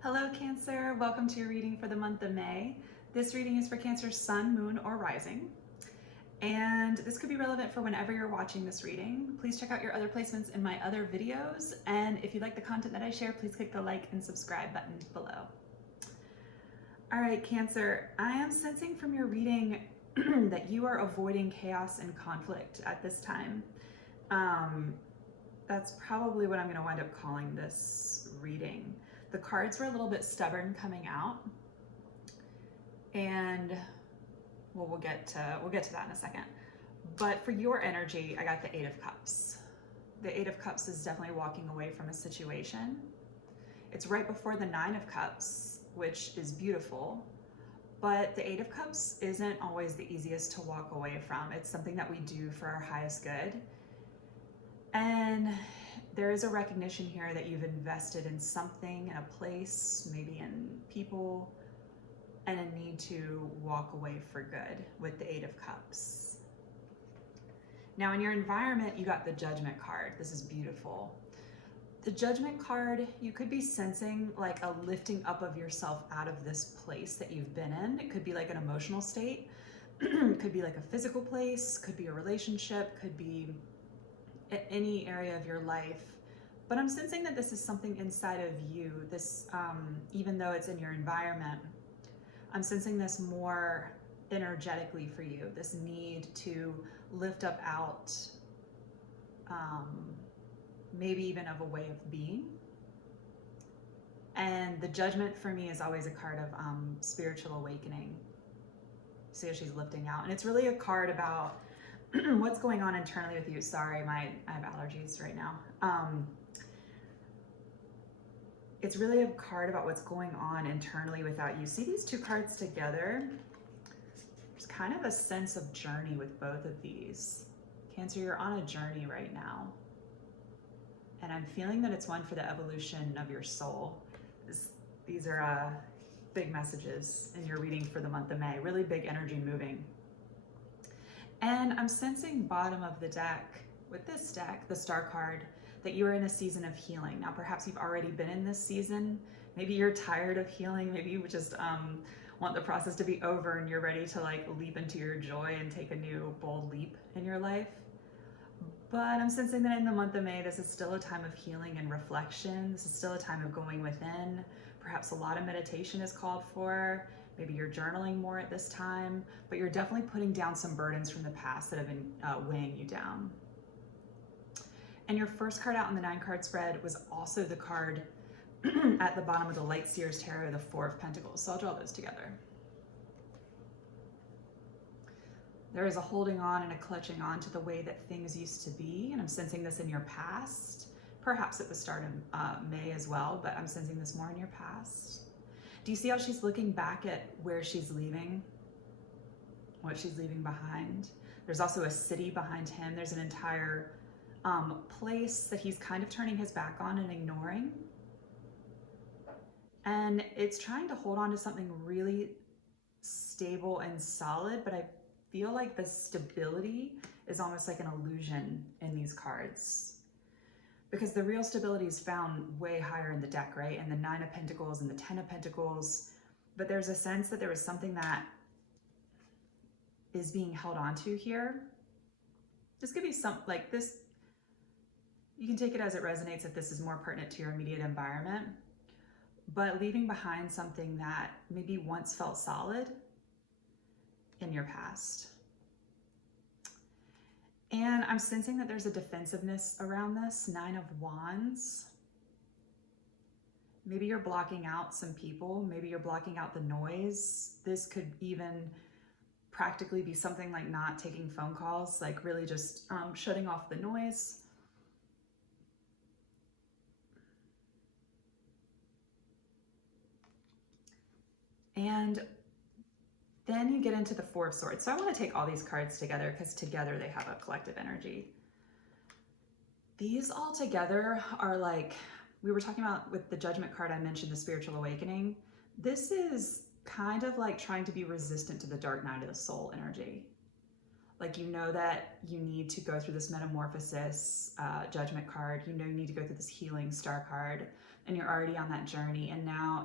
Hello Cancer, welcome to your reading for the month of May. This reading is for Cancer's sun, moon, or rising. And this could be relevant for whenever you're watching this reading. Please check out your other placements in my other videos. And if you like the content that I share, please click the like and subscribe button below. All right, Cancer, I am sensing from your reading that you are avoiding chaos and conflict at this time. That's probably what I'm going to wind up calling this reading. The cards were a little bit stubborn coming out, and we'll get to that in a second. But for your energy, I got the Eight of Cups. The Eight of Cups is definitely walking away from a situation. It's right before the Nine of Cups, which is beautiful, but the Eight of Cups isn't always the easiest to walk away from. It's something that we do for our highest good. And there is a recognition here that you've invested in something, in a place, maybe in people, and a need to walk away for good with the Eight of Cups. Now in your environment, you got the Judgment card. This is beautiful. The Judgment card, you could be sensing like a lifting up of yourself out of this place that you've been in. It could be like an emotional state, could be like a physical place, could be a relationship, could be any area of your life. But I'm sensing that this is something inside of you. This, even though it's in your environment, I'm sensing this more energetically for you, this need to lift up out, maybe even of a way of being. And the Judgment for me is always a card of spiritual awakening. See how she's lifting out. And it's really a card about what's going on internally with you. Sorry, I have allergies right now. It's really a card about what's going on internally without you. See these two cards together? There's kind of a sense of journey with both of these. Cancer, you're on a journey right now. And I'm feeling that it's one for the evolution of your soul. These are big messages in your reading for the month of May. Really big energy moving. And I'm sensing bottom of the deck, with this deck, the Star card, that you are in a season of healing. Now, perhaps you've already been in this season. Maybe you're tired of healing. Maybe you just want the process to be over and you're ready to like leap into your joy and take a new bold leap in your life. But I'm sensing that in the month of May, this is still a time of healing and reflection. This is still a time of going within. Perhaps a lot of meditation is called for. Maybe you're journaling more at this time, but you're definitely putting down some burdens from the past that have been weighing you down. And your first card out in the 9-card spread was also the card at the bottom of the Light Seer's Tarot, the Four of Pentacles. So I'll draw those together. There is a holding on and a clutching on to the way that things used to be. And I'm sensing this in your past, perhaps at the start of May as well, but I'm sensing this more in your past. Do you see how she's looking back at where she's leaving, what she's leaving behind? There's also a city behind him. There's an entire place that he's kind of turning his back on and ignoring. And it's trying to hold on to something really stable and solid, but I feel like the stability is almost like an illusion in these cards. Because the real stability is found way higher in the deck, right? And the 9 of Pentacles and the 10 of Pentacles. But there's a sense that there is something that is being held on to here. This could be like this. You can take it as it resonates if this is more pertinent to your immediate environment. But leaving behind something that maybe once felt solid in your past. And I'm sensing that there's a defensiveness around this. 9 of Wands. Maybe you're blocking out some people. Maybe you're blocking out the noise. This could even practically be something like not taking phone calls, like really just shutting off the noise. And then you get into the Four of Swords. So I want to take all these cards together because together they have a collective energy. These all together are like, we were talking about with the Judgment card, I mentioned the spiritual awakening. This is kind of like trying to be resistant to the dark night of the soul energy. Like, you know that you need to go through this metamorphosis Judgment card. You know you need to go through this healing Star card. and you're already on that journey, and now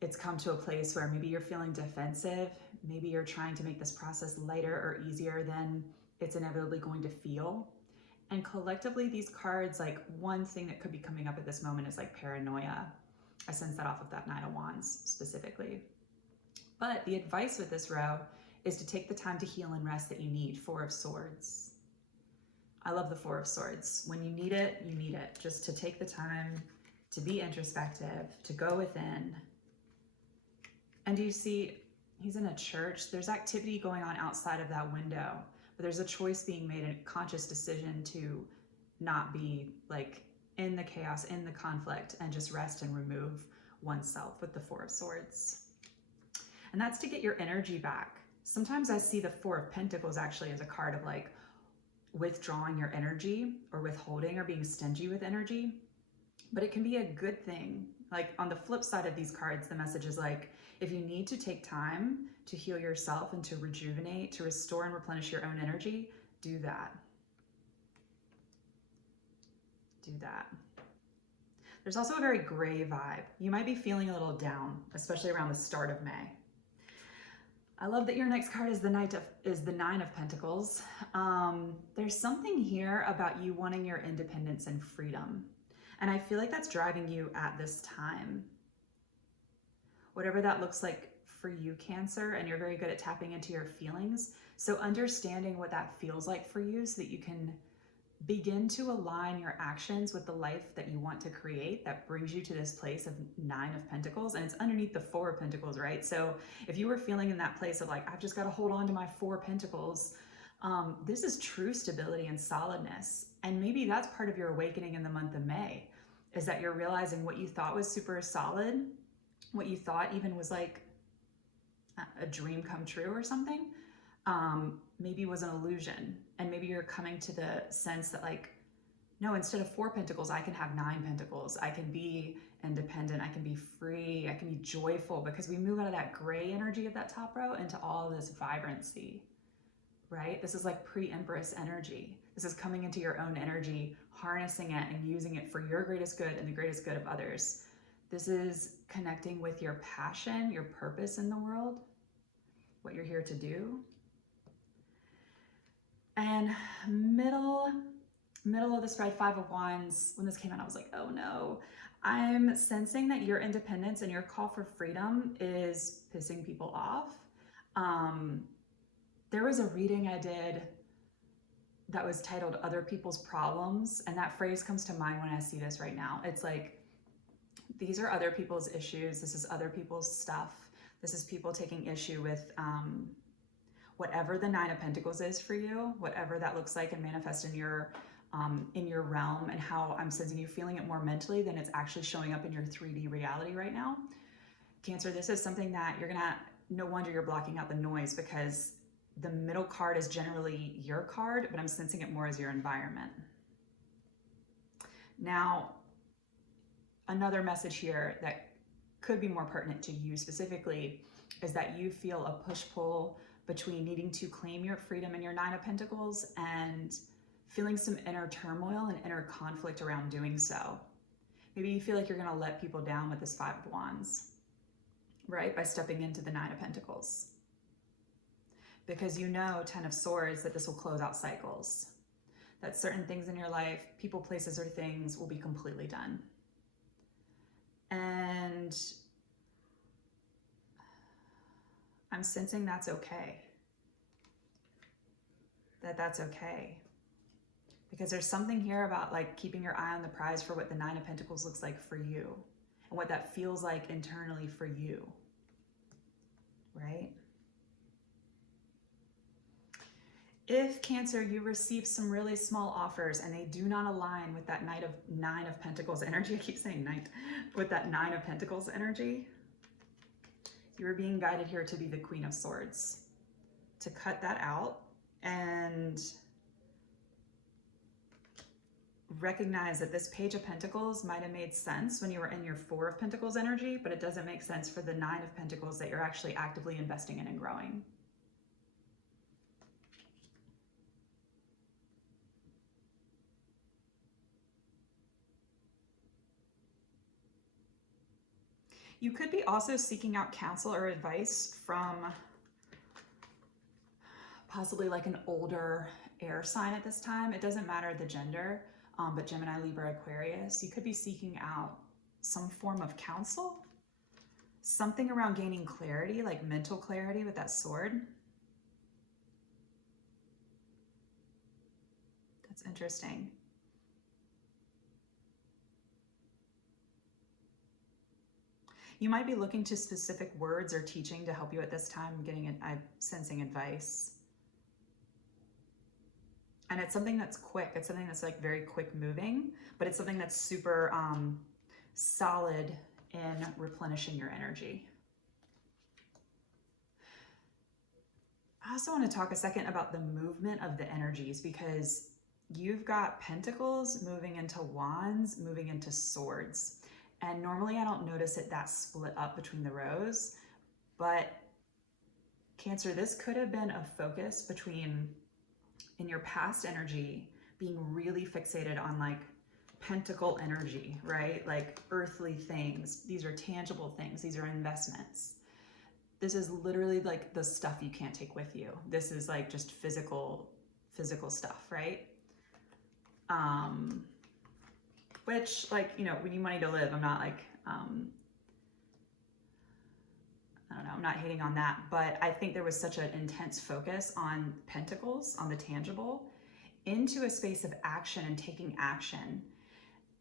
it's come to a place where maybe you're feeling defensive, maybe you're trying to make this process lighter or easier than it's inevitably going to feel. And collectively, these cards, like one thing that could be coming up at this moment is like paranoia. I sense that off of that Nine of Wands specifically. But the advice with this row is to take the time to heal and rest that you need. Four of Swords. I love the Four of Swords. When you need it, just to take the time to be introspective, to go within. And do you see, he's in a church. There's activity going on outside of that window, but there's a choice being made, a conscious decision to not be like in the chaos, in the conflict, and just rest and remove oneself with the Four of Swords. And that's to get your energy back. Sometimes I see the Four of Pentacles actually as a card of like withdrawing your energy or withholding or being stingy with energy, but it can be a good thing. Like on the flip side of these cards, the message is like, if you need to take time to heal yourself and to rejuvenate, to restore and replenish your own energy, do that. Do that. There's also a very gray vibe. You might be feeling a little down, especially around the start of May. I love that your next card is the Nine of Pentacles. There's something here about you wanting your independence and freedom. And I feel like that's driving you at this time. Whatever that looks like for you, Cancer, and you're very good at tapping into your feelings. So understanding what that feels like for you so that you can begin to align your actions with the life that you want to create that brings you to this place of Nine of Pentacles. And it's underneath the Four of Pentacles, right? So if you were feeling in that place of like, I've just got to hold on to my Four of Pentacles, this is true stability and solidness. And maybe that's part of your awakening in the month of May, is that you're realizing what you thought was super solid, what you thought even was like a dream come true or something, maybe was an illusion. And maybe you're coming to the sense that like, no, instead of Four Pentacles, I can have Nine Pentacles. I can be independent. I can be free. I can be joyful, because we move out of that gray energy of that top row into all this vibrancy, right? This is like pre-Empress energy. This is coming into your own energy, harnessing it and using it for your greatest good and the greatest good of others. This is connecting with your passion, your purpose in the world, what you're here to do. And middle of the spread, Five of Wands. When this came out, I was like, oh no. I'm sensing that your independence and your call for freedom is pissing people off. There was a reading I did that was titled Other People's Problems, and that phrase comes to mind when I see this right now. It's like, these are other people's issues. This is other people's stuff. This is people taking issue with whatever the Nine of Pentacles is for you, whatever that looks like and manifest in your realm, and how I'm sensing you feeling it more mentally than it's actually showing up in your 3D reality right now. Cancer, this is something that you're gonna, no wonder you're blocking out the noise, because the middle card is generally your card, but I'm sensing it more as your environment. Now, another message here that could be more pertinent to you specifically is that you feel a push-pull between needing to claim your freedom in your Nine of Pentacles and feeling some inner turmoil and inner conflict around doing so. Maybe you feel like you're going to let people down with this Five of Wands, right? By stepping into the Nine of Pentacles. Because you know, Ten of Swords, that this will close out cycles. That certain things in your life, people, places, or things will be completely done. And I'm sensing that's okay. That's okay. Because there's something here about like keeping your eye on the prize for what the Nine of Pentacles looks like for you and what that feels like internally for you, right? If Cancer, you receive some really small offers and they do not align with that Nine of Pentacles energy, I keep saying Knight, with that Nine of Pentacles energy, you're being guided here to be the Queen of Swords, to cut that out and recognize that this Page of Pentacles might have made sense when you were in your Four of Pentacles energy, but it doesn't make sense for the Nine of Pentacles that you're actually actively investing in and growing. You could be also seeking out counsel or advice from possibly like an older air sign at this time. It doesn't matter the gender, but Gemini, Libra, Aquarius, you could be seeking out some form of counsel, something around gaining clarity, like mental clarity with that sword. That's interesting. You might be looking to specific words or teaching to help you at this time. I'm sensing advice. And it's something that's quick. It's something that's like very quick moving, but it's something that's super solid in replenishing your energy. I also want to talk a second about the movement of the energies, because you've got Pentacles moving into Wands, moving into Swords. And normally I don't notice it that split up between the rows, but Cancer, this could have been a focus between, in your past energy, being really fixated on like Pentacle energy, right? Like earthly things. These are tangible things. These are investments. This is literally like the stuff you can't take with you. This is like just physical stuff, right? Which, like, you know, we need money to live. I'm not like, I don't know, I'm not hating on that, but I think there was such an intense focus on Pentacles, on the tangible, into a space of action and taking action.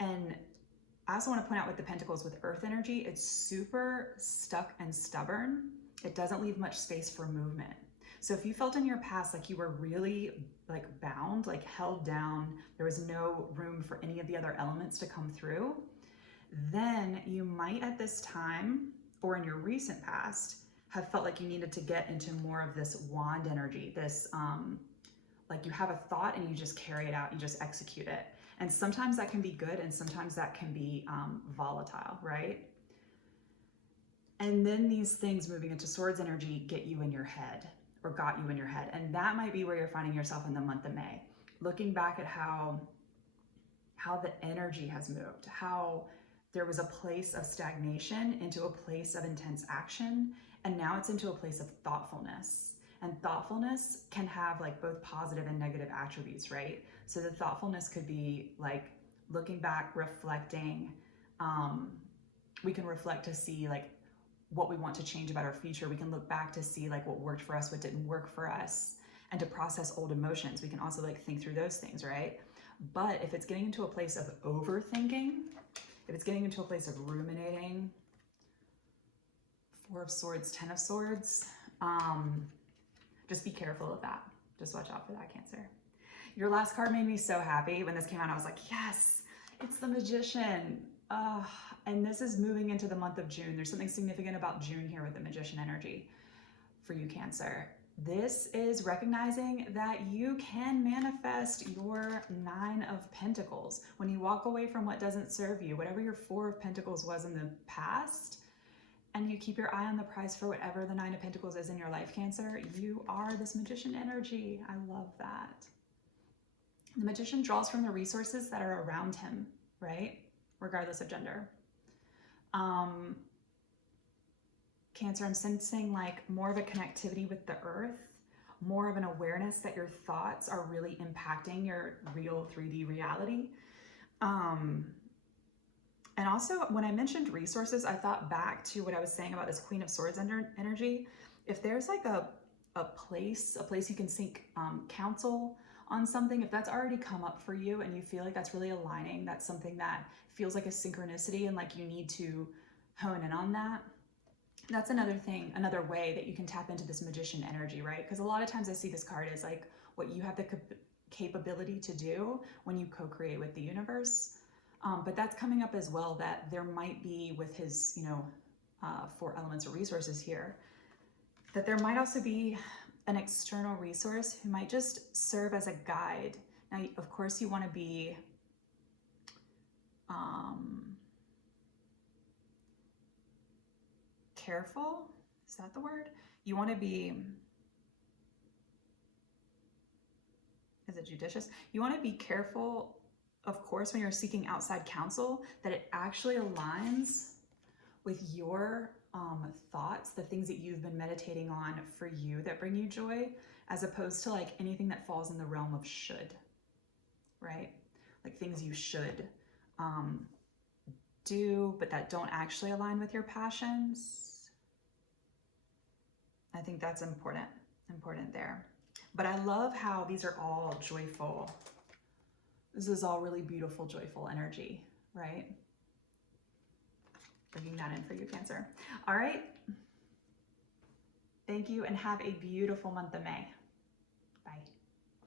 And I also want to point out with the Pentacles, with Earth energy, it's super stuck and stubborn. It doesn't leave much space for movement. So if you felt in your past like you were really like bound, like held down, there was no room for any of the other elements to come through, then you might at this time, or in your recent past, have felt like you needed to get into more of this wand energy, this like you have a thought and you just carry it out, you just execute it. And sometimes that can be good and sometimes that can be volatile, right? And then these things moving into Swords energy get you in your head, or got you in your head. And that might be where you're finding yourself in the month of May. Looking back at how the energy has moved, how there was a place of stagnation into a place of intense action, and now it's into a place of thoughtfulness. And thoughtfulness can have like both positive and negative attributes, right? So the thoughtfulness could be like looking back, reflecting. We can reflect to see like what we want to change about our future. We can look back to see like what worked for us, what didn't work for us, and to process old emotions. We can also like think through those things, right? But if it's getting into a place of overthinking, if it's getting into a place of ruminating, Four of Swords, Ten of Swords, just be careful of that. Just watch out for that, Cancer. Your last card made me so happy. When this came out, I was like, yes, it's the Magician. And this is moving into the month of June. There's something significant about June here with the Magician energy for you, Cancer. This is recognizing that you can manifest your Nine of Pentacles. When you walk away from what doesn't serve you, whatever your Four of Pentacles was in the past, and you keep your eye on the prize for whatever the Nine of Pentacles is in your life, Cancer, you are this Magician energy. I love that. The Magician draws from the resources that are around him, right? Regardless of gender. Cancer, I'm sensing like more of a connectivity with the earth, more of an awareness that your thoughts are really impacting your real 3D reality. And also, when I mentioned resources, I thought back to what I was saying about this Queen of Swords energy. If there's like a place you can seek counsel on something, if that's already come up for you and you feel like that's really aligning, that's something that feels like a synchronicity and like you need to hone in on that, that's another thing, another way that you can tap into this Magician energy, right? Because a lot of times I see this card as like what you have the capability to do when you co-create with the universe. But that's coming up as well, that there might be with his, you know, 4 elements of resources here, that there might also be an external resource who might just serve as a guide. Now, of course, you want to be careful. Is that the word? You want to be, is it judicious? You want to be careful, of course, when you're seeking outside counsel, that it actually aligns with your thoughts, the things that you've been meditating on for you that bring you joy, as opposed to like anything that falls in the realm of should, right? Like things you should do, but that don't actually align with your passions. I think that's important there. But I love how these are all joyful. This is all really beautiful, joyful energy, right? Bringing that in for you, Cancer. All right. Thank you and have a beautiful month of May. Bye.